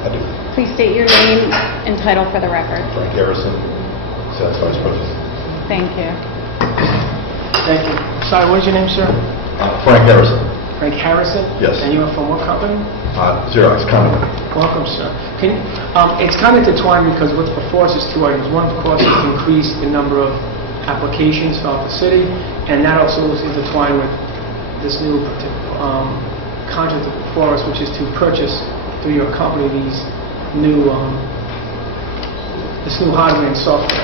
I do. Please state your name and title for the record. Frank Harrison, Sales Vice President. Thank you. Thank you. Sorry, what is your name, sir? Frank Harrison. Frank Harrison? Yes. And you are from what company? Xerox Company. Welcome, sir. It's kind of intertwined because what's before us is two items. One, of course, is to increase the number of applications throughout the city, and that also is intertwined with this new contract before us, which is to purchase through your company this new hardware and software.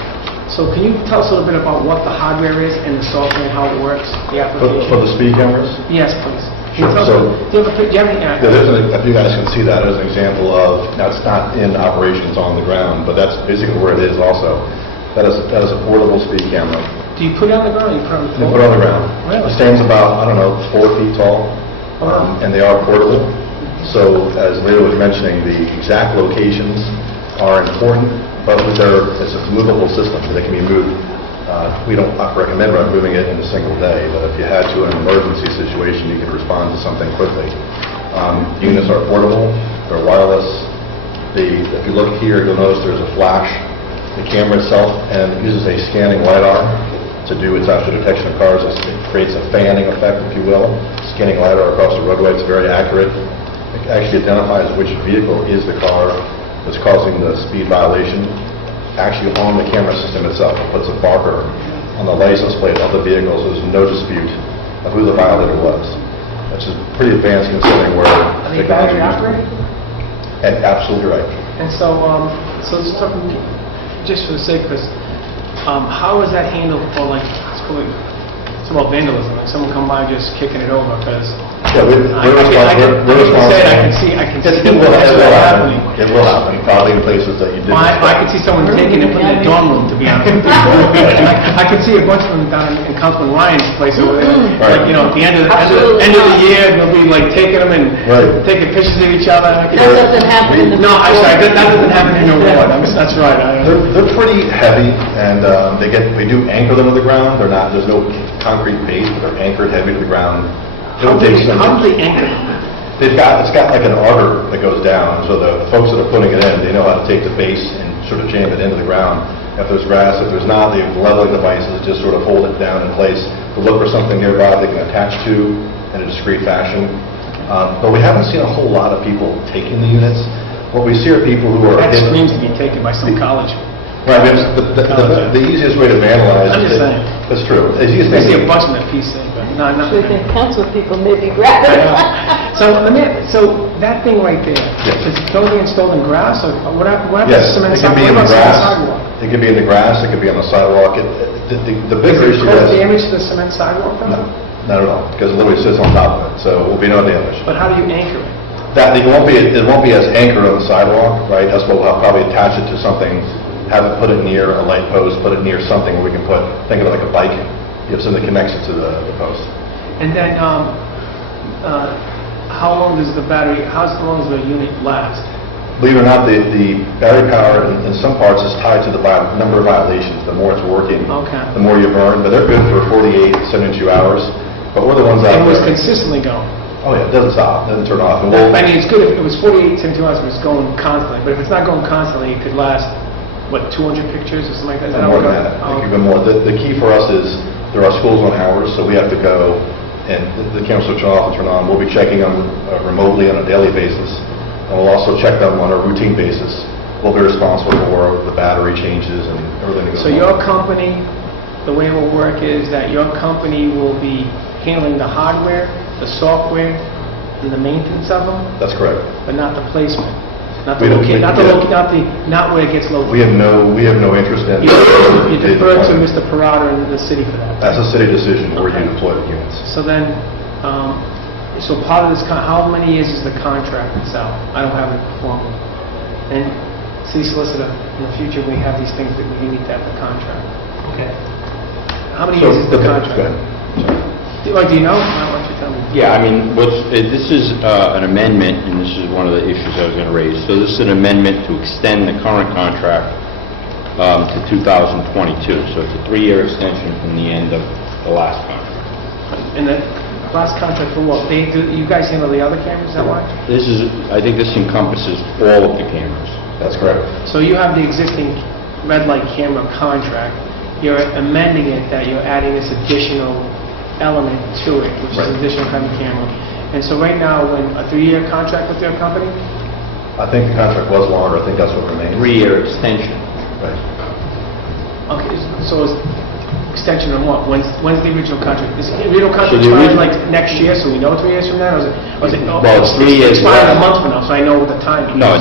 So can you tell us a little bit about what the hardware is and the software and how it works, the application? For the speed cameras? Yes, please. Sure. Do you have any... If you guys can see that as an example of, now it's not in operations on the ground, but that's basically where it is also. That is a portable speed camera. Do you put it on the ground or you put it on the floor? You put it on the ground. Really? It stands about, 4 feet tall, and they are portable. So as Leo was mentioning, the exact locations are important, but it's a movable system, so they can be moved. We don't recommend moving it in a single day, but if you had to in an emergency situation, you could respond to something quickly. Units are portable, they're wireless. If you look here, you'll notice there's a flash. The camera itself and uses a scanning LiDAR to do its actual detection of cars. It creates a fanning effect, if you will, scanning LiDAR across the roadway. It's very accurate. It actually identifies which vehicle is the car that's causing the speed violation. Actually on the camera system itself, it puts a marker on the license plate of the vehicle, so there's no dispute of who the violator was. That's just pretty advanced considering where Are they battery operated? And absolutely right. And so let's talk just for the sake, because how is that handled for it's about vandalism, like someone come by just kicking it over, because we're responsible. I can see It will happen. It will happen, probably in places that you didn't. I could see someone taking it from the dorm room, to be honest with you. I could see a bunch of them down in Councilman Ryan's place over there. Right. Like, at the end of the year, they'll be like taking them and taking pictures of each other. That doesn't happen in the... No, I'm sorry, that doesn't happen in your ward. That's right. They're pretty heavy, and we do anchor them to the ground. There's no concrete base, but they're anchored heavy to the ground. How do they anchor them? It's got like an auger that goes down, so the folks that are putting it in, they know how to take the base and sort of jam it into the ground. If there's grass, if there's not, the leveling devices just sort of hold it down in place. To look for something nearby they can attach to in a discreet fashion. But we haven't seen a whole lot of people taking the units. What we see are people who are... That screams to be taken by some college. Right, the easiest way to vandalize... I'm just saying. That's true. The easiest I thing... see a bunch of that piece thing, but no. I think council people may be grabbing. So that thing right there, Yes. is it totally installed in grass, or what happens Yes, to cement it can be in the grass. It could be in the grass, it could be on the sidewalk. The bigger issue Does is... it cause damage to the cement sidewalk, though? No, not at all, because it literally sits on top of it, so there will be no damage. But how do you anchor it? It won't be as anchored on the sidewalk, right? That's what we'll probably attach it to something, have it put it near a light post, put it near something where we can think of it like a bike. You have something that connects it to the post. And then, how long does the unit last? Believe it or not, the battery power in some parts is tied to the number of violations. The more it's working, the more you burn. But they're good for 48, 72 hours. But we're the ones out And it was there. consistently going. Oh yeah, it doesn't stop, it doesn't turn off. And I mean, it's good if it was 48, 72 hours, if it was going constantly. But if it's not going constantly, it could last, 200 pictures or something like that? Is that more how it than goes? that. I think even more. The key for us is there are schools on hours, so we have to go and the cameras switch off and turn on. We'll be checking them remotely on a daily basis, and we'll also check them on a routine basis. We'll be responsible for the battery changes and everything that goes on. So your company, the way it will work is that your company will be handling the hardware, the software, and the maintenance of them, That's correct. but not the placement, not We don't- not where it gets located. We have no interest in... You defer to Mr. Parada and the city for that. That's a city decision where you deploy the units. So then, so part of this, how many years is the contract itself? I don't have it formally. And city solicitor, in the future, we have these things that we need to have the contract. Okay. How many years is the contract? Go ahead. Do you know? Why don't you tell me? Yeah, I mean, this is an amendment, and this is one of the issues I was going to raise. So this is an amendment to extend the current contract to 2022. So it's a 3-year extension from the end of the last contract. And then, last contract for what? You guys handle the other cameras, is that why? I think this encompasses all of the cameras. That's correct. So you have the existing red light camera contract, you're amending it that you're adding this additional element to it, which is Right. an additional kind of camera. And so right now, when a 3-year contract with your company? I think the contract was longer, I think that's what remains. 3-year extension. Right. Okay, so it's extension on what? When's the original contract? Is the original contract So the expired ori- like next year, so we know 3 years from now? Or is it? Well, it's 3 years. Expired a month from now, so I know the timing. No,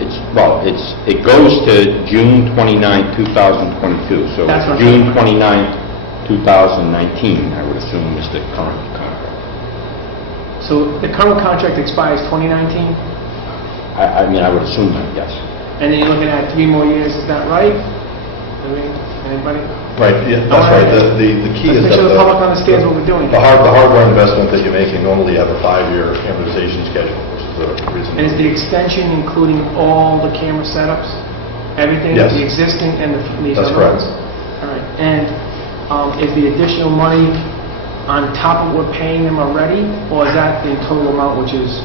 it goes to June 29, 2022, so That's what I'm June saying. 29, 2019, I would assume, is the current contract. So the current contract expires 2019, I mean, I would assume that, yes. and then you're looking at 3 more years, is that right? I mean, anybody? Right, yeah, that's right. The key is Make that sure the public understands what we're doing. the hardware investment that you're making, normally you have a 5-year amortization schedule, which is the reason. And is the extension including all the camera setups? Everything? Yes. The existing and these That's other correct. ones? All right. And is the additional money on top of what we're paying them already? Or is that the total amount, which is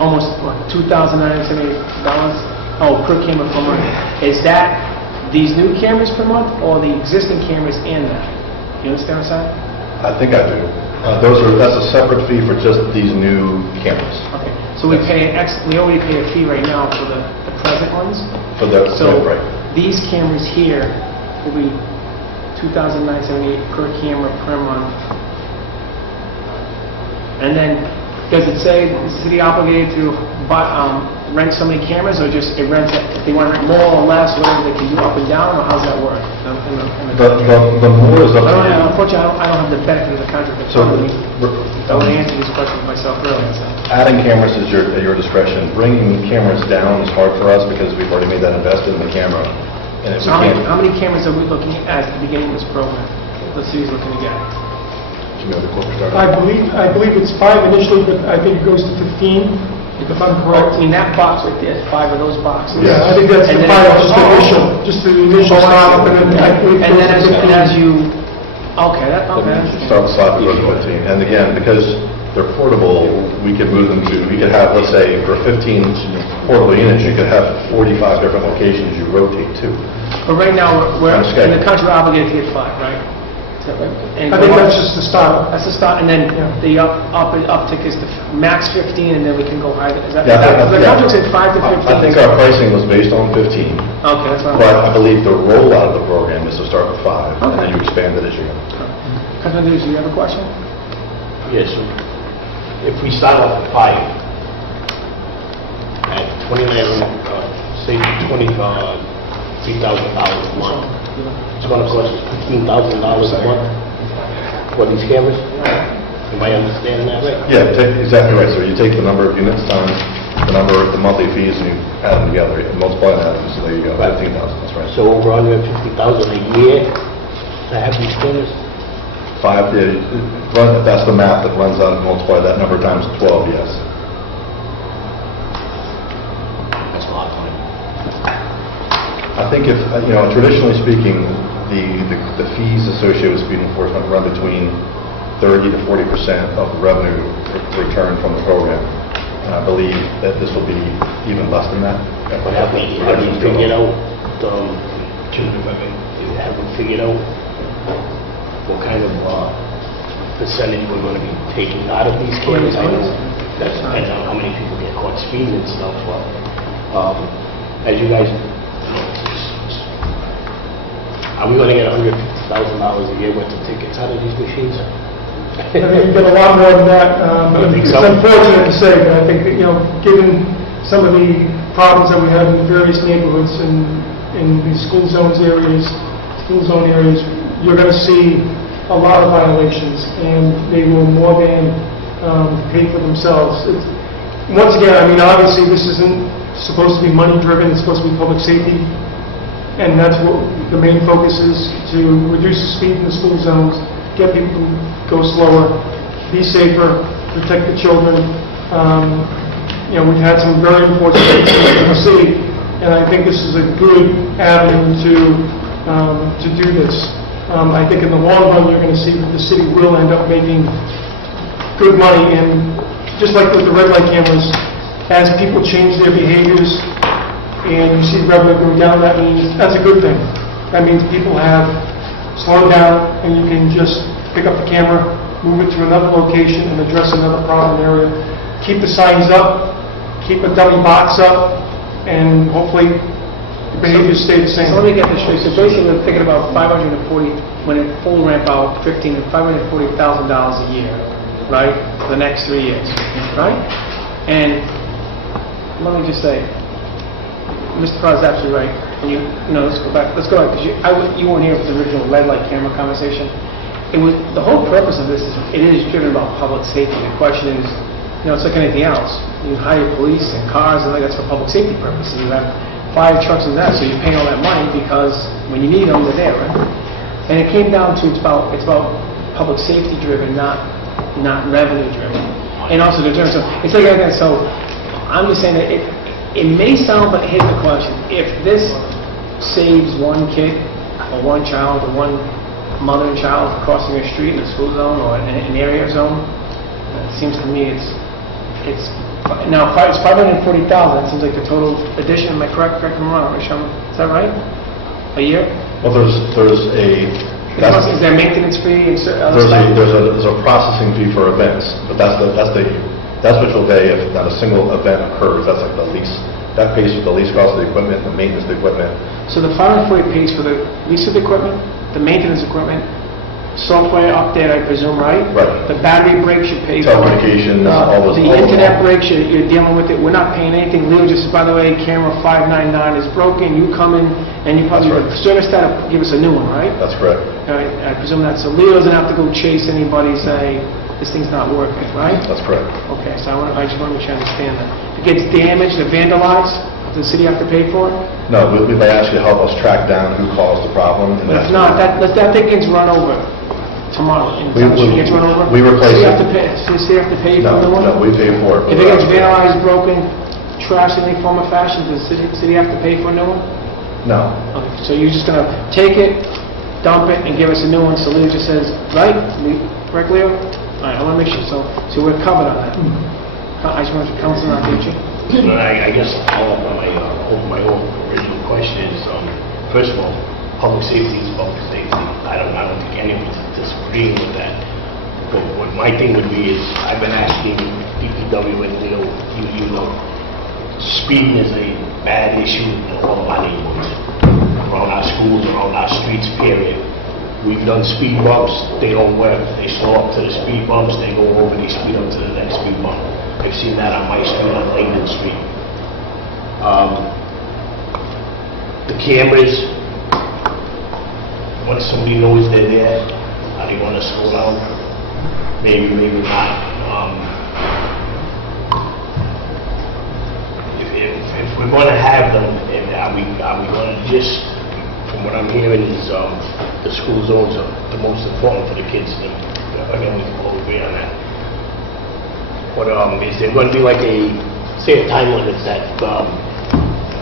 almost, what, $2,978? Oh, per camera per month. Is that these new cameras per month or the existing cameras and that? You understand what I'm saying? I think I do. That's a separate fee for just these new cameras. Okay. So we we already pay a fee right now for the present ones? For the, So right. these cameras here will be $2,978 per camera per month. And then, does it say is the city obligated to rent so many cameras, or just it rents it, if they want to rent more or less, whatever they can do up and down, or how's that work? The more is up to you. Unfortunately, I don't have the benefit of the contract in So, front of me. I would answer these questions myself earlier, so. adding cameras is at your discretion. Bringing cameras down is hard for us because we've already made that investment in the camera. And if So we can't, how many cameras are we looking at the beginning of this program? Let's see who's looking to get. do you know the corporate start? I believe it's 5 initially, but I think it goes to 15, if I'm correct. I mean, that box right there, 5 of those boxes. Yeah. I think that's And the then- final, just the initial startup, and then I believe it And then goes to 15. as you, okay, okay. Start slot goes to 15. And again, because they're portable, we could move them to, we could have, let's say, for 15 portable units, you could have 45 different locations you rotate to. But right now, we're, On schedule. in the country, we're obligated to get 5, right? Is that right? And I think that's just the startup. That's the start, and then Yeah. the uptick is the max 15, and then we can go higher. Is that, Yeah, I think- the yeah. contract said 5 to 15? I think our pricing was based on 15, Okay, that's what but I believe the rollout of the program is to start with 5, and then you expand it as you go. Councilman Lewis, do you have a question? Yes, sir. If we start off at 5, at 29, say $3,000 a month, it's going to cost us $15,000 a month for these cameras? Am I understanding that right? Yeah, exactly right. So you take the number of units times the monthly fees, and you add them together, you multiply that, so there you go, 15,000, that's right. So over $150,000 a year to have these cameras? 5, that's the math that runs out, and multiply that number times 12, yes. That's a lot of money. I think if, traditionally speaking, the fees associated with speed enforcement run between 30 to 40% of the revenue return from the program. And I believe that this will be even less than that. But have we figured out, what kind of percentage we're going to be taking out of these cameras? I know that depends on how many people get caught speeding and stuff, but as you guys, are we going to get $150,000 a year worth of tickets out of these machines? I think you get a lot more than that. I think It's so. unfortunate to say, but I think, that, given some of the problems that we have in various neighborhoods and in the school zone areas, you're going to see a lot of violations, and they will more than pay for themselves. Once again, I mean, obviously, this isn't supposed to be money-driven, it's supposed to be public safety, and that's what the main focus is, to reduce the speed in the school zones, get people to go slower, be safer, protect the children. We've had some very unfortunate incidents in the city, and I think this is a good avenue to do this. I think in the long run, you're going to see that the city will end up making good money, and just like with the red light cameras, as people change their behaviors and you see revenue go down, that's a good thing. That means people have slowed down, and you can just pick up the camera, move it to another location, and address another problem area. Keep the signs up, keep a dummy box up, and hopefully the behaviors stay the same. So let me get this straight. So basically, we're thinking about 540, when it full ramp out, $540,000 a year, right, for the next 3 years, right? And let me just say, Mr. Crowd is absolutely right. And let's go back, because you weren't here for the original red light camera conversation. It was, the whole purpose of this is, it is driven about public safety. The question is, it's like anything else. You hire police and cars, and that's for public safety purposes. You have fire trucks and that, so you're paying all that money because when you need them, they're there, right? And it came down to, it's about public safety driven, not revenue driven. And also the terms, so it's like that. So I'm just saying that it may sound, but here's the question: if this saves one kid or one child or one mother and child crossing a street in a school zone or in an area zone, it seems to me it's now it's $540,000. That seems like the total addition. Am I correct? Correct me if I'm wrong, Rich? Is that right? A year? Well, there's a... Is there a maintenance fee and other There's stuff? a processing fee for events, but that's what you'll pay if not a single event occurs. That's like the lease. That pays for the lease cost of the equipment, the maintenance of the equipment. So the $540 pays for the lease of the equipment, the maintenance equipment, software update, I presume, right? Right. The battery breaks you pay for. Telecommunications, all those. The internet breaks, you're dealing with it. We're not paying anything. Leo just says, by the way, camera 599 is broken. You come in and you probably That's right. service that, give us a new one, right? That's correct. All right, I presume that. So Leo doesn't have to go chase anybody, say, this thing's not working, right? That's correct. Okay, so I just want to make sure I understand that. If it gets damaged or vandalized, does the city have to pay for it? No, we may actually help us track down who caused the problem. And But if that's- not, that thing gets run over tomorrow. And it gets run over? we replace So you it. have to pay, so you have to pay for the one? No, we pay for it. If it gets vandalized, broken, trashed in any form or fashion, does the city have to pay for a new one? No. Okay, so you're just gonna take it, dump it, and give us a new one, so Leo just says, right? Correct, Leo? All right, I wanna make sure, so we're covered on that. I just want to, Councilman Artucci? I guess all of my own original question is, first of all, public safety is public safety. I don't think anyone's disagreeing with that. But what my thing would be is, I've been asking DPW and Leo, you know, speeding is a bad issue in all of our neighborhoods, around our schools, around our streets, period. We've done speed bumps, they don't work. They slow up to the speed bumps, they go over, they speed up to the next speed bump. I've seen that on my street, on Langdon Street. The cameras, once somebody knows they're there, are they going to slow down? Maybe, maybe not. If we're going to have them, and are we going to just, from what I'm hearing is the school zones are the most important for the kids. Again, we can all agree on that. But is there going to be like say a time limit that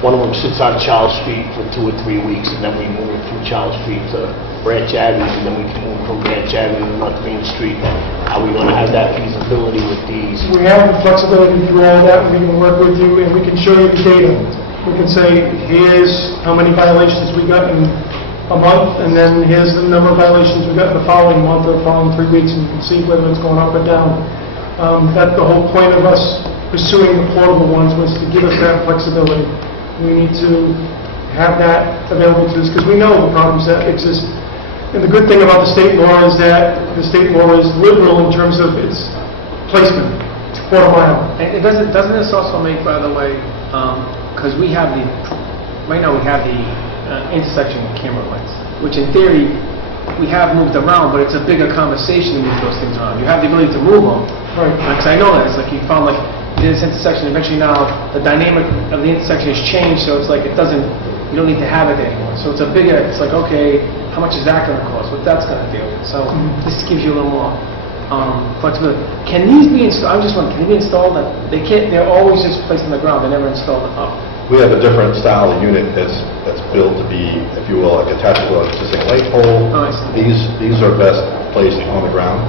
one of them sits on Charles Street for 2 or 3 weeks, and then we move from Charles Street to Branch Avenue, and then we can move from Branch Avenue to North Main Street? Are we going to have that feasibility with these? We have the flexibility to do all that. We can work with you, and we can show you the data. We can say, here's how many violations we got in a month, and then here's the number of violations we got in the following month or following 3 weeks, and you can see whether it's going up or down. That's the whole point of us pursuing the portable ones, was to give us that flexibility. We need to have that available to us, because we know the problems that exist. And the good thing about the state law is that the state law is liberal in terms of its placement. It's a quarter mile. And doesn't this also make, by the way, because we have right now we have the intersection with camera lights, which in theory we have moved around, but it's a bigger conversation to move those things around. You have the ability to move them. Right. Because I know that. It's like you found like this intersection, eventually now the dynamic of the intersection has changed, so it's like you don't need to have it anymore. So it's like, okay, how much is that going to cost? What that's going to do? So this gives you a little more flexibility. Can these be installed? I'm just wondering, can they be installed? They can't. They're always just placed on the ground. They're never installed up. We have a different style of unit that's built to be, if you will, like attached to a light pole. Oh, I see. These are best placed on the ground.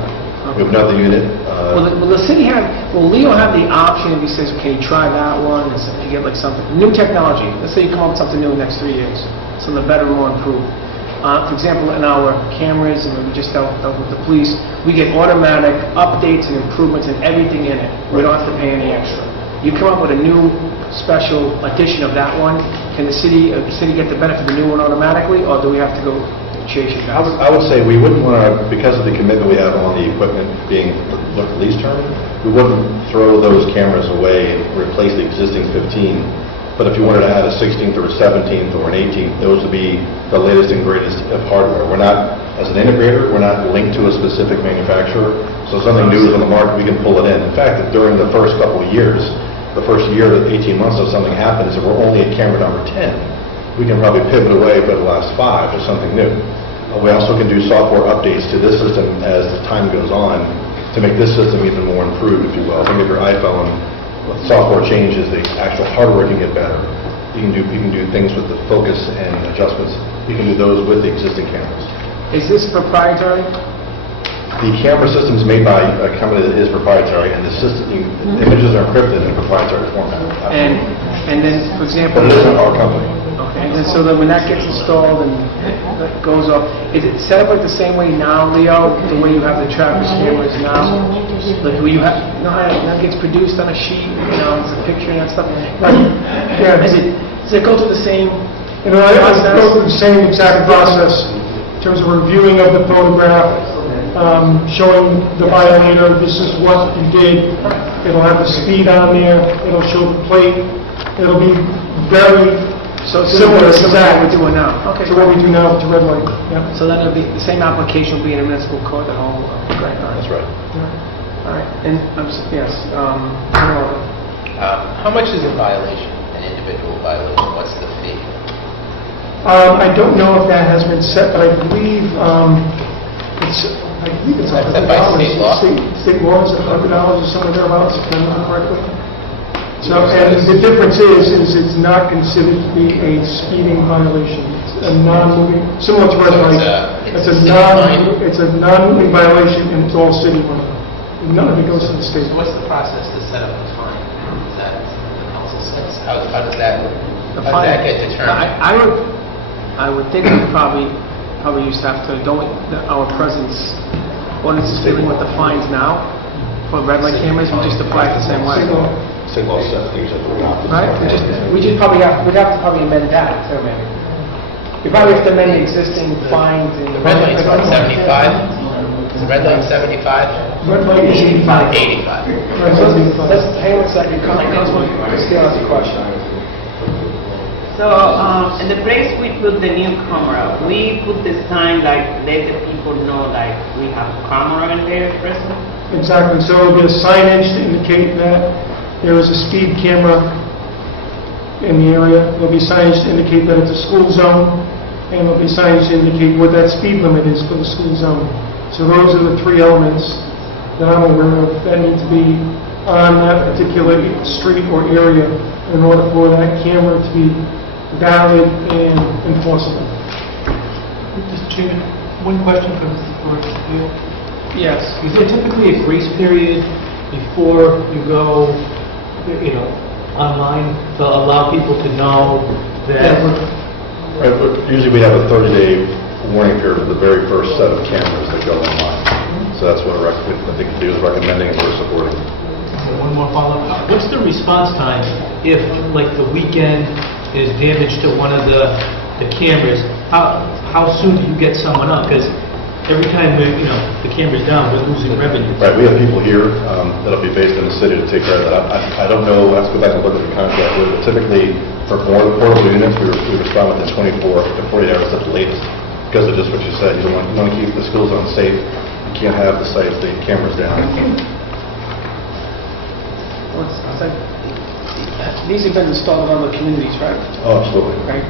We have another unit. Will the city have, will Leo have the option if he says, okay, try that one, and so you get like something, new technology, let's say you come up with something new in the next 3 years, something better, more improved. For example, in our cameras, and we just dealt with the police, we get automatic updates and improvements and everything in it. We don't have to pay any extra. You come up with a new special edition of that one, can the city get the benefit of the new one automatically, or do we have to go chase it? I would say we wouldn't want to, because of the commitment we have on the equipment being the lease term, we wouldn't throw those cameras away and replace the existing 15. But if you wanted to add a 16th or a 17th or an 18th, those would be the latest and greatest of hardware. We're not, as an integrator, we're not linked to a specific manufacturer, so if something new is on the market, we can pull it in. In fact, during the first couple of years, the first year, 18 months, if something happens, if we're only at camera number 10, we can probably pivot away for the last 5 to something new. We also can do software updates to this system as the time goes on to make this system even more improved, if you will. Think of your iPhone. With software changes, the actual hardware can get better. You can do things with the focus and adjustments. You can do those with the existing cameras. Is this proprietary? The camera system is made by a company that is proprietary, and the system, the images are encrypted in a proprietary format. And then, for example... But it isn't our company. Okay, and then so that when that gets installed and it goes off, is it set up like the same way now, Leo, the way you have the Travis cameras now? Like where you have, that gets produced on a sheet, it's a picture and that stuff. Like, Yeah. Does it go through the same I go through the same exact process in terms of reviewing of the photograph, showing the violator, this is what you did. It'll have the speed on there, it'll show the plate, it'll be very similar to what we're doing now? Okay. to what we do now with the red light. Yeah. So then it'll be, the same application will be in a municipal court, the whole, okay, all right. That's right. All right, and, yes, How much is a violation, an individual violation? What's the fee? I don't know if that has been set, but I believe it's Set by state law? State law is $100 or something thereabouts, if I remember correctly. So, and the difference is it's not considered to be a speeding violation. It's a non-moving, similar to red light. It's a non-moving violation, and it's all citywide. None of it goes to the state. So what's the process to set up a fine? Is that the council sets? How does that get determined? I would think we probably used to have to, our presence, ordinance is dealing with the fines now for red light cameras, we just apply it the same way. State law says things that we're not. Right? We'd have to probably amend that too, maybe. We probably have to amend the existing fines in... The red light's what, 75? Is the red light 75? Red light is 85. 85. Let's, hang on a second, let's get on the question. So, in the place we put the new camera, we put the sign like let the people know like we have a camera in there present. Exactly. So there'll be a signage to indicate that there is a speed camera in the area. There'll be signage to indicate that it's a school zone, and there'll be signage to indicate what that speed limit is for the school zone. So those are the 3 elements that I'm aware of that need to be on that particular street or area in order for that camera to be valid and enforceable. Mr. Chairman, one question for Mr. Flores. Yes. Is there typically a grace period before you go, online to allow people to know that? Right, but usually we have a 30-day warning period for the very first set of cameras that go online. So that's what I think the is recommending and we're supporting. One more follow-up. What's the response time if, like, the weekend is damage to one of the cameras? How soon do you get someone up? Because every time the camera's down, we're losing revenue. Right, we have people here that'll be based in the city to take care of that. I don't know, I have to go back and look at the contract, but typically for portable units, we respond within 24 to 40 hours at the latest, because of just what you said. You want to keep the school zone safe. You can't have the cameras down. These have been installed in other communities, right? Oh, absolutely. Right.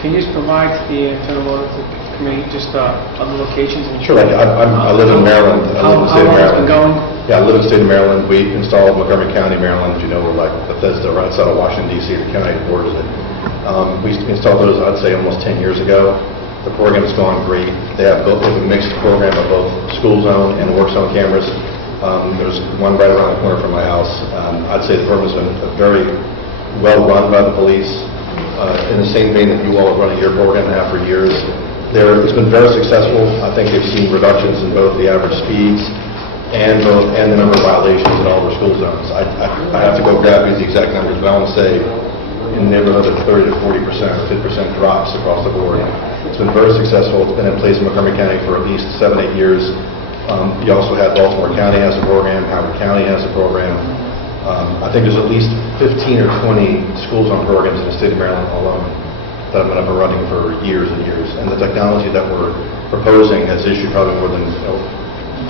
Can you just provide the internal audit committee just other locations? Sure, I live in Maryland. I live in the state of How long has it been going? Yeah, I live in the state of Maryland. We installed Montgomery County, Maryland. We're like Bethesda, right outside of Washington, D.C., the county borders it. We installed those, I'd say, almost 10 years ago. The program has gone great. They have a mixed program of both school zone and work zone cameras. There's one right around the corner from my house. I'd say the program has been very well run by the police. In the same vein that you all are running your program and have for years. It's been very successful. I think they've seen reductions in both the average speeds and the number of violations in all their school zones. I have to go grab the exact numbers, but I want to say in the neighborhood of 30 to 40%, 50% drops across the board. It's been very successful. It's been in place in Montgomery County for at least 7-8 years. You also have Baltimore County has a program, Howard County has a program. I think there's at least 15 or 20 school zone programs in the state of Maryland alone that have been up and running for years and years. And the technology that we're proposing has issued probably more than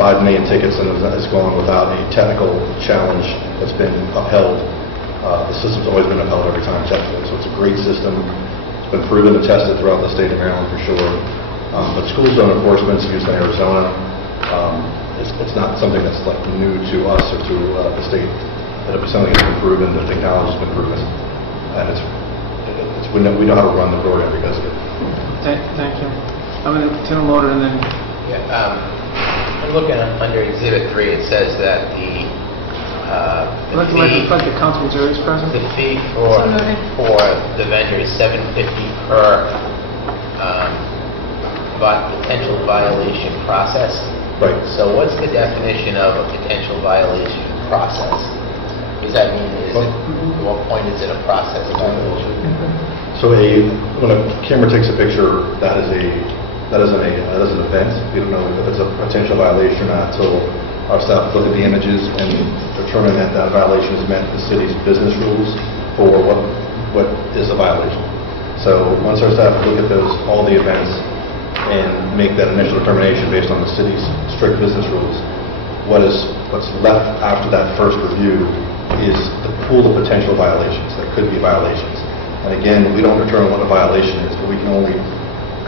5 million tickets and has gone without a technical challenge that's been upheld. The system's always been upheld every time tested. So it's a great system. It's been proven and tested throughout the state of Maryland for sure. But school zone enforcement's used in Arizona. It's not something that's like new to us or to the state. It'll be something that's been proven, the technology's been proven, and we know how to run the program because of it. Thank you. I'm going to turn it over and then... Yeah, I'm looking under Exhibit 3. It says that the Councilman Zuri's present. the fee for the vendor is $7.50 per potential violation process. Right. So what's the definition of a potential violation process? Does that mean, at what point is it a process violation? So when a camera takes a picture, that is an event. We don't know if it's a potential violation or not until our staff look at the images and determine that that violation has met the city's business rules for what is a violation. So once our staff look at all the events and make that initial determination based on the city's strict business rules, what's left after that first review is the pool of potential violations. That could be violations. And again, we don't determine what a violation is, but we can only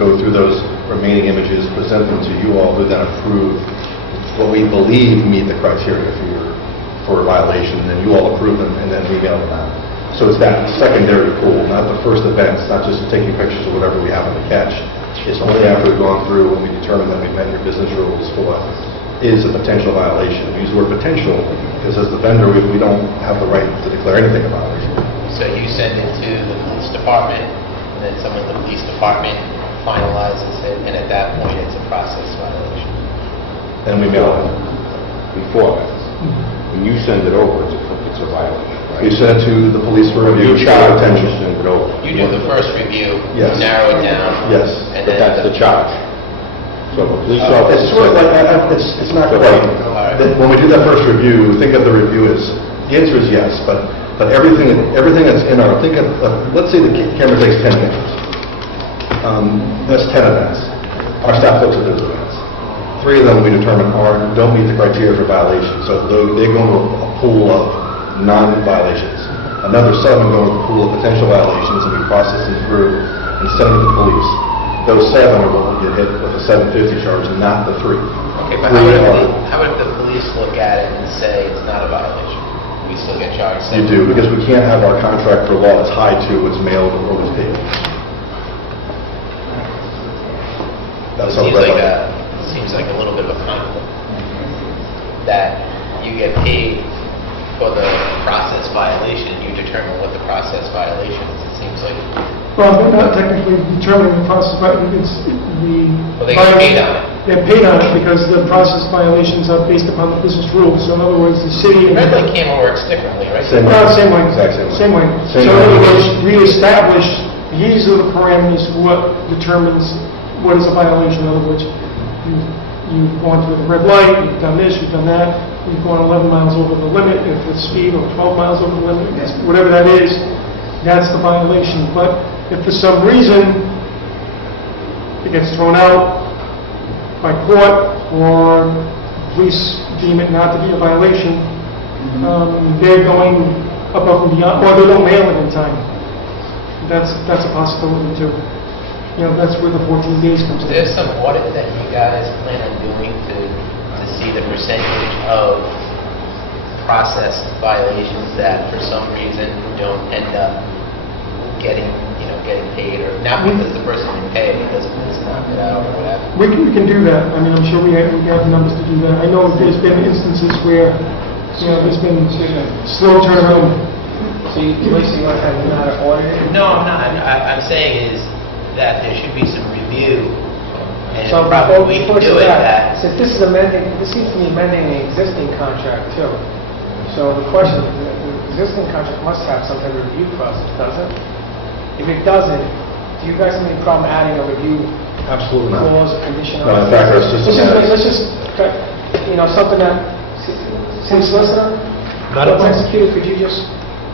go through those remaining images, present them to you all, who then approve what we believe meet the criteria for a violation, and then you all approve them and then email them out. So it's that secondary pool, not the first event. It's not just taking pictures of whatever we happen to catch. It's only after we've gone through and we determine that we've met your business rules for what is a potential violation. We use the word potential because as the vendor, we don't have the right to declare anything a violation. So you send it to the police department, and then someone in the police department finalizes it, and at that point, it's a process violation. And we mail it. Before that. When you send it over, it's a violation, right? You send it to the police for review. You charge, attention. you send it over. You do the first review, Yes. narrow it down. Yes. And But then that's the charge. So the police It's officer... sort of like, it's not quite. When we do that first review, think of the review as, the answer is yes, but everything that's in our, think of, let's say the camera takes 10 pictures. That's 10 events. Our staff looks at those events. 3 of them we determine don't meet the criteria for violation, so they go into a pool of non-violations. Another 7 go into a pool of potential violations, and we process them through and send them to the police. Those 7 are what will get hit with a $750 charge, not the 3. Okay, but how about if the police look at it and say it's not a violation? We still get charged? You do, because we can't have our contract for law that's tied to what's mailed or what's paid. That's how Seems like a little bit of a conflict, that you get paid for the process violation, you determine what the process violation is. It seems like... Well, they're not technically determining the process, but it's the... Well, they get paid on it. They're paid on it because the process violations are based upon the business rules. So in other words, the city... Red light camera works differently, right? Same way. No, same way. Exact same way. Same way. So in other words, we establish, these are the parameters for what determines what is a violation. In other words, you've gone through the red light, you've done this, you've done that, you've gone 11 miles over the limit, if it's speed, or 12 miles over the limit, whatever that is, that's the violation. But if for some reason it gets thrown out by court or police deem it not to be a violation, they're going above and beyond, or they don't mail it in time. That's a possibility too. You know, that's where the 14 days comes in. There's some audit that you guys plan on doing to see the percentage of process violations that for some reason don't end up getting getting paid, or not because the person didn't pay, because it's not it out or whatever. We can do that. I mean, I'm sure we have the numbers to do that. I know there's been instances where, there's been slow turnaround. So you basically want to have them out of order? No, I'm not. I'm saying is that there should be some review, and So probably we can do it that. since this is amending, this seems to be amending the existing contract too. So the question, the existing contract must have some type of review process, doesn't it? If it doesn't, do you guys have any problem adding a review Absolutely not. clause, condition? No, in fact, our system Let's has... just, something that, since solicitor, let's execute it, could you just,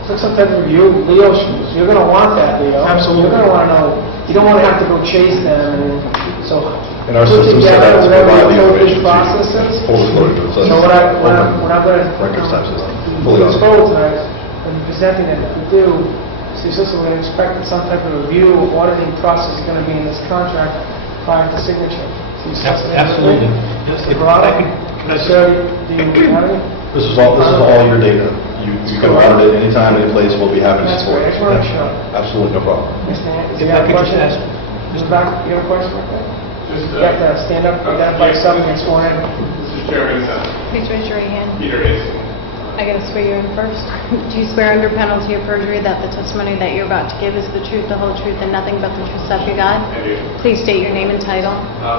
took some type of review, Leo, you're going to want that, Leo. Absolutely. You're going to want to know, you don't want to have to go chase them, and so. And our put system set together out to whatever provide the your information to you. process is. Full disclosure. So So what I'm going to. records type system. Fully Fully automated. tonight, and presenting it, if we do, see, so we're going to expect that some type of review, auditing process is going to be in this contract prior to signature. Absolutely. Mr. Corrado? Sir, do you have any? This is all your data. You can run it at any time, any place. We'll be happy to That's support great. I it. just wanna make sure. Absolutely, no problem. Mr. Hand, If you I have a could just question? ask- Mr. Back, you have a question right there? You have to stand up, identify yourself, and get sworn in. Mr. Chairman, Please raise your right hand. Peter Hastings. I gotta swear you in first. Do you swear under penalty of perjury that the testimony that you're about to give is the truth, the whole truth, and nothing but the truth, so help you God? I do. Please state your name and title.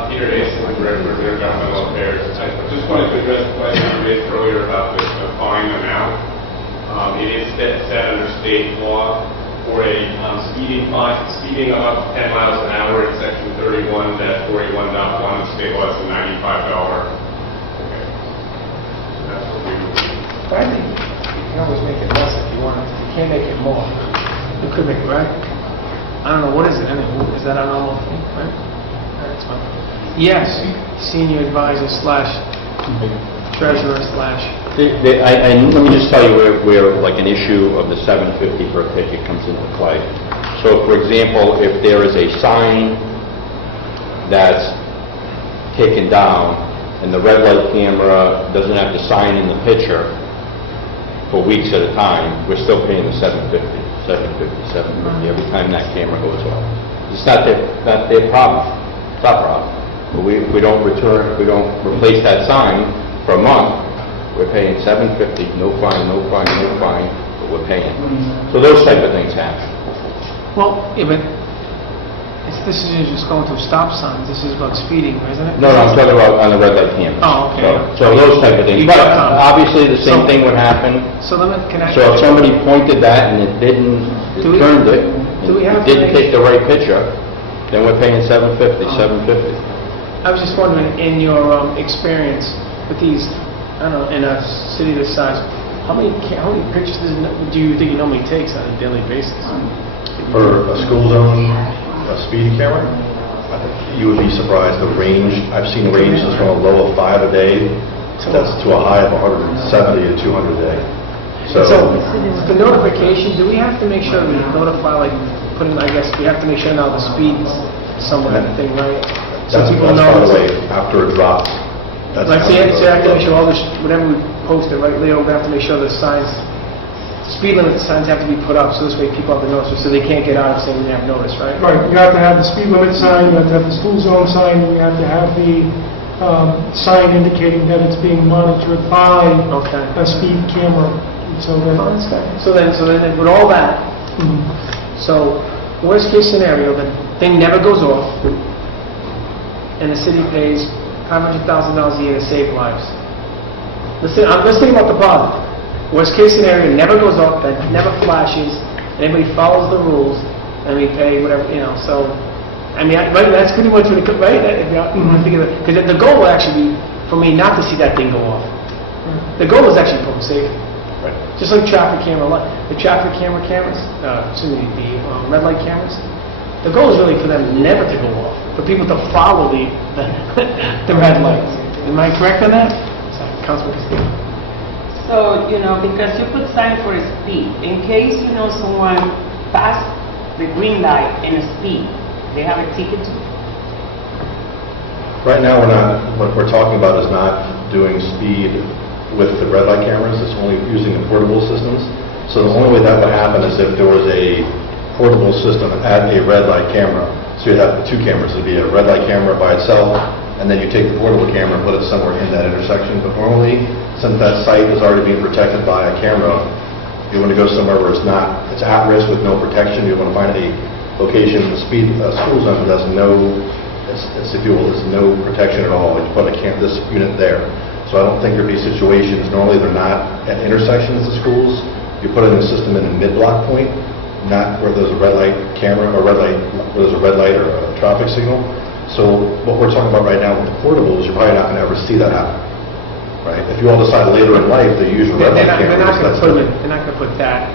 Peter Hastings, Director of Intergovernmental Affairs. I just wanted to address the question you raised earlier about the fine amount. It is set under state law for a speeding fine, speeding up to 10 miles an hour in section 31-41.1 of state law is a $95. Okay. So that's what we would do. But I think you can always make it less if you want. You can't make it more. You could make it, right? I don't know, what is it anyway? Is that a normal thing, right? That's fine. Yes, senior advisor slash treasurer slash. Let me just tell you where like an issue of the $750 per ticket comes into play. So, for example, if there is a sign that's taken down and the red light camera doesn't have the sign in the picture for weeks at a time, we're still paying the $750 every time that camera goes off. It's not their problem. It's our problem. But if we don't replace that sign for a month, we're paying $750, no fine, but we're paying. So those type of things happen. Well, yeah, but this is just going through stop signs. This is about speeding, isn't it? No, I'm talking about on the red light cameras. Oh, okay. So those type of things. You But got it. obviously, the same thing would happen. So let me, can I? So if somebody pointed that and it didn't, Do we- turned it, do we have and didn't to take make- the right picture, then we're paying $750. I was just wondering, in your experience with these, I don't know, in a city this size, how many pictures do you think it normally takes on a daily basis? For a school zone, a speed camera, I think you would be surprised the range. I've seen ranges from a low of 5 a day that's to a high of 170 to 200 a day. So the notification, do we have to make sure we notify, like, I guess we have to make sure now the speed is somewhat of a thing, right? So That's, people by know. the way, after it drops. That's Like, how say, it I have to make goes. sure all this, whenever we post it, right, Leo, we have to make sure the signs, speed limit signs have to be put up, so this way people have to notice, so they can't get out and say we didn't have notice, right? Right, you have to have the speed limit sign, you have to have the school zone sign, you have to have the sign indicating that it's being monitored by Okay. a speed camera. So Oh, that, that's good. So then with all that, so worst case scenario, the thing never goes off, and the city pays $500,000 a year to save lives. Listen, I'm listening about the problem. Worst case scenario, it never goes off, that never flashes, and everybody follows the rules, and we pay whatever, so, I mean, right, that's pretty much what it could, right? If you think of it, because the goal would actually be, for me, not to see that thing go off. The goal is actually public safety. Just like traffic camera, the traffic camera cameras, the red light cameras, the goal is really for them never to go off, for people to follow the red lights. Am I correct on that? Councilman Castillo. So, because you put sign for speed, in case, someone passed the green light in a speed, they have a ticket to. Right now, what we're talking about is not doing speed with the red light cameras. It's only using the portable systems. So the only way that would happen is if there was a portable system at a red light camera. So you'd have two cameras. It'd be a red light camera by itself, and then you take the portable camera and put it somewhere in that intersection. But normally, since that site is already being protected by a camera, you want to go somewhere where it's at risk with no protection. You want to find a location, a school zone that has if you will, there's no protection at all. You put this unit there. So I don't think there'd be situations, normally they're not at intersections of schools. You put in a system in a mid-block point, not where there's a red light camera or where there's a red light or a traffic signal. So what we're talking about right now with the portables, you're probably not going to ever see that happen, right? If you all decide later in life to use a red light camera, They're not going to put that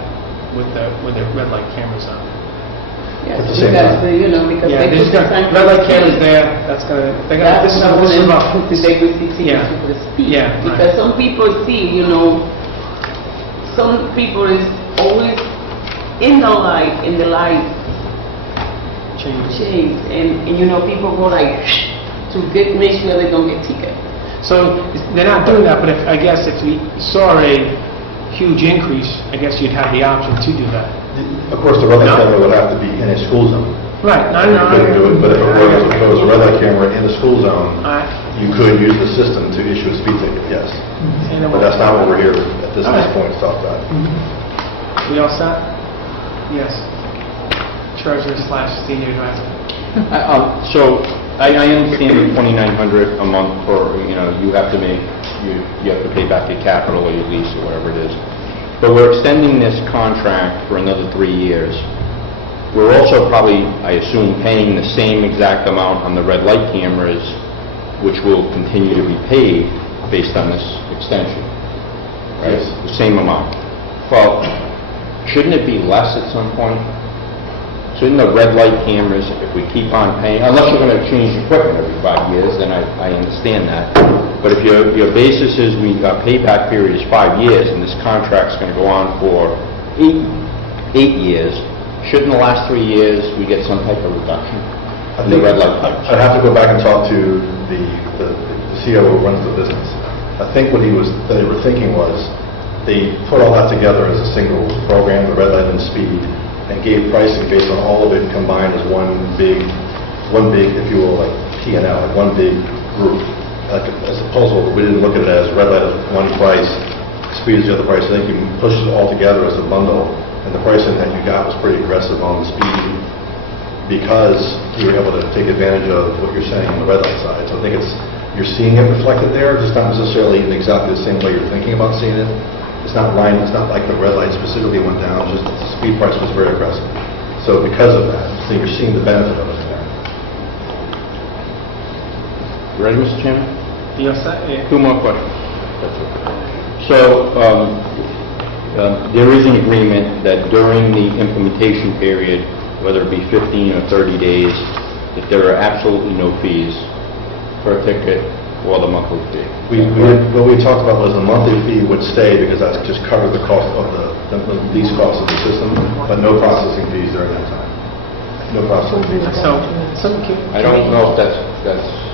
with the red light cameras on. Yes, At the same because, time. you know, because Yeah, they there's put the sign. red light cameras there, that's going to, this is about. They will see Yeah. the speed. Yeah, right. Because some people see, you know, some people is always in the light change, and you know, people go like to make sure they don't get ticket. So they're not doing that, but I guess if we saw a huge increase, I guess you'd have the option to do that. Of course, the red light No. camera would have to be in a school zone. Right, You couldn't do it, but if it was a red light camera in the school zone, you could use the system to issue a speed ticket, yes. But that's not what we're here at this point to talk about. We all set? Yes. Treasurer/senior advisor. So I understand the 2,900 a month for, you have to pay back your capital or your lease or whatever it is. But we're extending this contract for another 3 years. We're also probably, I assume, paying the same exact amount on the red light cameras, which will continue to be paid based on this extension. Right? Yes. The same amount. Well, shouldn't it be less at some point? Shouldn't the red light cameras, if we keep on paying, unless you're going to change equipment every 5 years, then I understand that. But if your basis is payback period is 5 years, and this contract's going to go on for 8 years, shouldn't the last 3 years we get some type of reduction in the red light cameras? I'd have to go back and talk to the CEO who runs the business. I think what they were thinking was, they put all that together as a single program, the red light and speed, and gave pricing based on all of it combined as one big, if you will, like P&L, like one big group, like as a puzzle. We didn't look at it as red light as one price, speed is the other price. I think you pushed it all together as a bundle, and the pricing that you got was pretty aggressive on the speed because you were able to take advantage of what you're saying on the red light side. So I think you're seeing it reflected there, just not necessarily in exactly the same way you're thinking about seeing it. It's not like the red light specifically went down, just the speed price was very aggressive. So because of that, so you're seeing the benefit of it there. You ready, Mr. Chairman? You all set? Yeah. 2 more questions. So, there is an agreement that during the implementation period, whether it be 15 or 30 days, that there are absolutely no fees for a ticket or the monthly fee. What we talked about was the monthly fee would stay because that just covered the cost of the lease cost of the system, but no processing fees during that time. No processing fees. So, I don't know if that's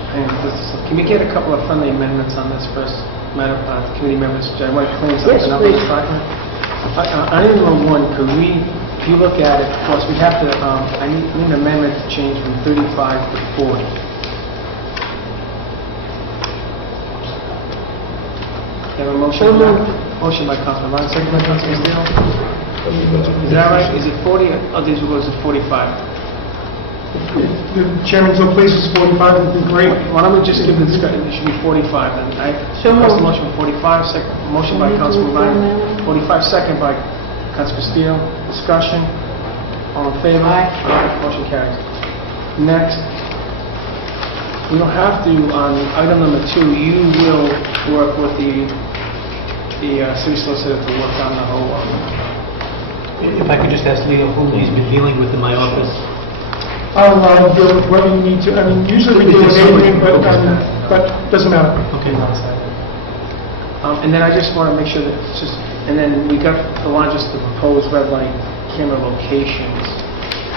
can we get a couple of friendly amendments on this first, Madam Committee members? I want to clean something up on this document. Item number 1, could we, if you look at it, of course, we have to, I need an amendment to change from 35 to 40. You have a motion? Motion by Councilman Ryan, second by Councilman Steele. Is that right? Is it 40 or was it 45? The chairman so places 45 would be great. Why don't we just give the discussion, it should be 45 then. So First moved. motion 45, second, motion by Councilman Ryan, 45, second by Councilman Steele. Discussion, all in favor? Aye. Motion carries. Next, we don't have to, on item number 2, you will work with the city solicitor to work on the whole, If I could just ask Leo, who he's been dealing with in my office? I'll deal with what you need to, usually we deal with anything, but doesn't matter. Okay. and then I just want to make sure that it's just, and then we got the largest, the proposed red light camera locations,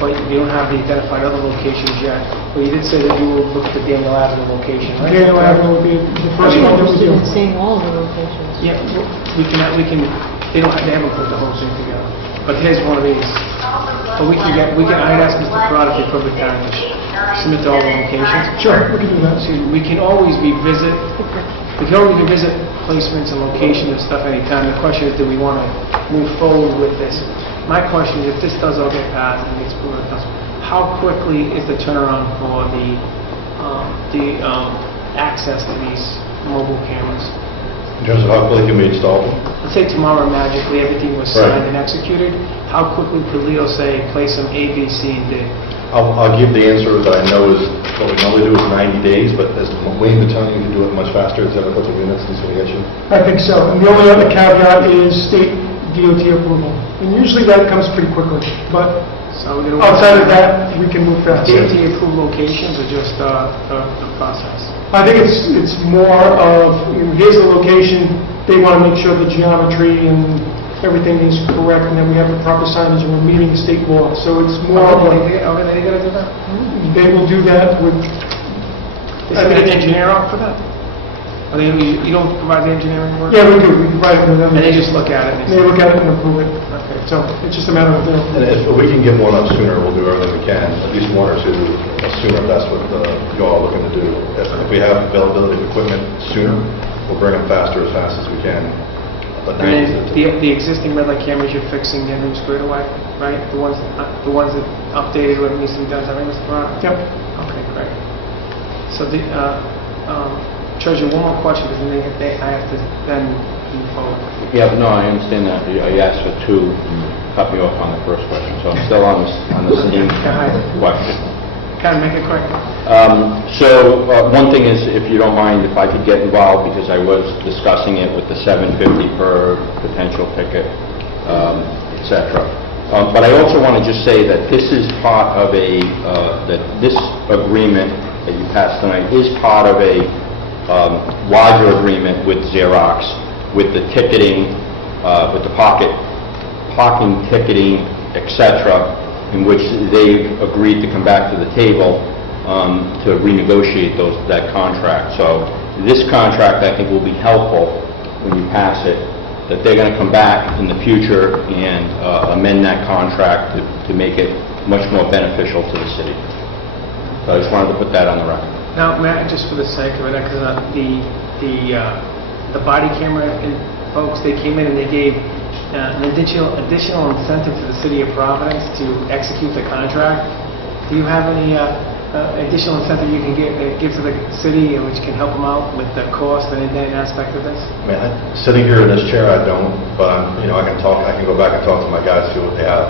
but you don't have the identified other locations yet. But you did say that you will look at the Daniel Avenue location, right? Daniel Avenue would be the first one that we do. Seeing all of the locations. Yeah, we can they haven't put the whole thing together. But here's one of these. But I'd ask Mr. Parada if he could submit to all the locations. Sure, we can do that. See, we can always revisit placements and location and stuff anytime. The question is, do we want to move forward with this? My question is, if this does all get passed and gets approved, how quickly is the turnaround for the access to these mobile cameras? In terms of how quickly can we install them? Let's say tomorrow magically everything was Right. signed and executed, how quickly could Leo say, place them A, B, C, and D? I'll give the answer that I know is, what we normally do is 90 days, but as Wayne been telling you to do it much faster, is that what the units is going to get you? I think so. And the only other caveat is state DOT approval. And usually that comes pretty quickly, but So we're gonna outside of that, we can move faster. DOT approved locations or just the process? I think it's more of, you know, here's the location, they want to make sure the geometry and everything is correct, and then we have the proper signage, and we're meeting state law. So it's more of a, Are they gonna do that? they will do that with, Is there an engineer out for that? Are they, you don't provide the engineering work? yeah, we do, we provide it to them. And they just look at it and They look at it and approve it. Okay. So it's just a matter of, And if we can get one up sooner, we'll do everything we can, at least one or two sooner, if that's what you all are looking to do. If we have availability of equipment sooner, we'll bring them fast as we can. But And then 90 is the existing red light cameras you're fixing, getting them squared away, right? The ones that updated what needs to be done, is that right, Mr. Parada? yep. Okay, great. So the, Treasurer, one more question, because then I have to then move forward. Yeah, no, I understand that. You asked for two, and cut me off on the first question, so I'm still on the same question. Kind of make it quick. One thing is, if you don't mind, if I could get involved, because I was discussing it with the $750 per potential ticket, et cetera. But I also want to just say that this is part of that this agreement that you passed tonight is part of a larger agreement with Xerox, with the ticketing, with the parking ticketing, et cetera, in which they've agreed to come back to the table to renegotiate that contract. So this contract, I think, will be helpful when you pass it, that they're going to come back in the future and amend that contract to make it much more beneficial to the city. So I just wanted to put that on the record. Now, Matt, just for the sake of it, because the body camera folks, they came in and they gave an additional incentive to the city of Providence to execute the contract. Do you have any additional incentive you can give to the city, which can help them out with the cost and that aspect of this? I mean, sitting here in this chair, I don't, but I can go back and talk to my guys, see what they have.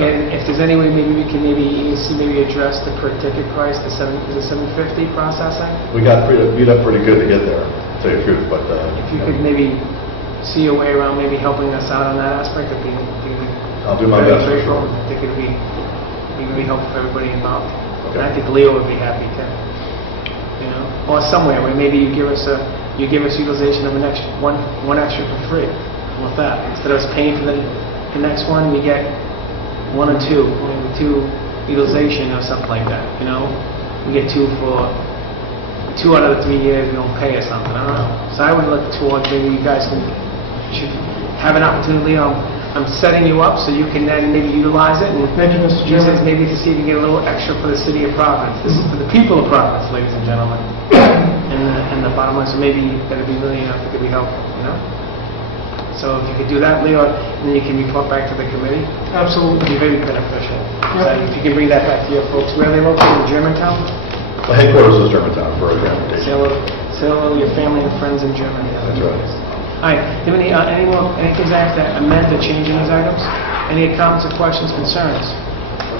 And if there's any way, maybe we can maybe address the per ticket price, the $750 processing? We got beat up pretty good to get there, to tell you the truth, but... If you could maybe see a way around maybe helping us out on that aspect, it'd be I'll do my best. I think it'd be helpful for everybody involved. Okay. And I think Leo would be happy too. Or somewhere where maybe you give us utilization of one extra for free. With that, instead of us paying for the next one, we get one or two, maybe two utilization or something like that. We get two for 2 out of the 3 years. We don't pay or something. I don't know. So I would look towards maybe you guys should have an opportunity. I'm setting you up so you can then maybe utilize it and Thank you, Mr. use it Chairman. maybe to see if you get a little extra for the city of Providence. This is for the people of Providence, ladies and gentlemen. and the bottom line, so maybe that'd be really, it could be helpful, So if you could do that, Leo, and then you can report back to the committee. Absolutely. It'd be very beneficial. Yep. If you can bring that back to your folks. Where are they located? In Germantown? The headquarters is Germantown for a transportation. Say hello to your family and friends in Germany. That's right. All right, do you have anything I have to amend or change in these items? Any comments or questions, concerns?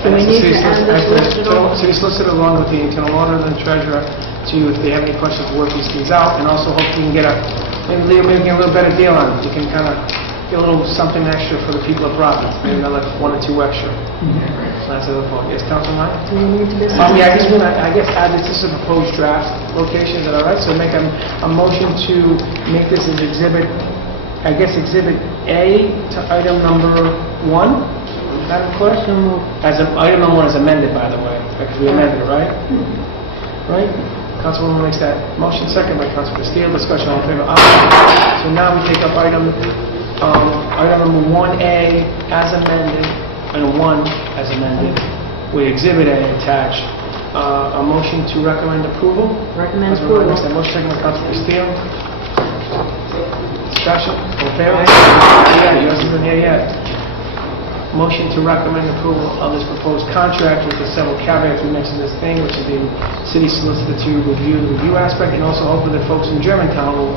Do we need to add this list at all? City solicitor along with the internal auditor and treasurer to, if they have any questions, to work these things out, and also hopefully we can maybe get a little better deal on it. You can kind of get a little something extra for the people of Providence, maybe another 1 or 2 extra. So that's the point. Yes, Councilman Meyer? Do we need to discuss? Yeah, I guess add this as a proposed draft location, is that all right? So make a motion to make this as exhibit A to item number 1. Madam Clerk? Item number 1 is amended, by the way, because we amended it, right? Right? Councilwoman makes that motion, second by Councilman Castillo. Discussion, all in favor? Aye. So now we take up item Item number 1A as amended, and 1 as amended, with Exhibit A attached. A motion to recommend approval? Recommend Councilman Ryan approval. makes that motion, second by Councilman Castillo. Discussion, all in favor? Yeah, you guys are here yet. Motion to recommend approval of this proposed contract with the several caveats we mentioned this thing, which is the city solicitor to review the review aspect, and also hopefully the folks in Germantown will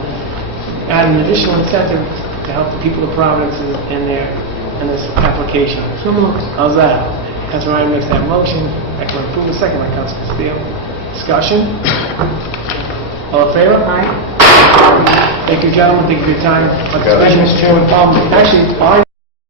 add an additional incentive to help the people of Providence in this application. So moved. How's that? Councilman Ryan makes that motion, recommend approval, second by Councilman Castillo. Discussion? All in favor? Aye. Thank you, gentlemen, thank you for your time. Okay. Mr. Chairman, actually, I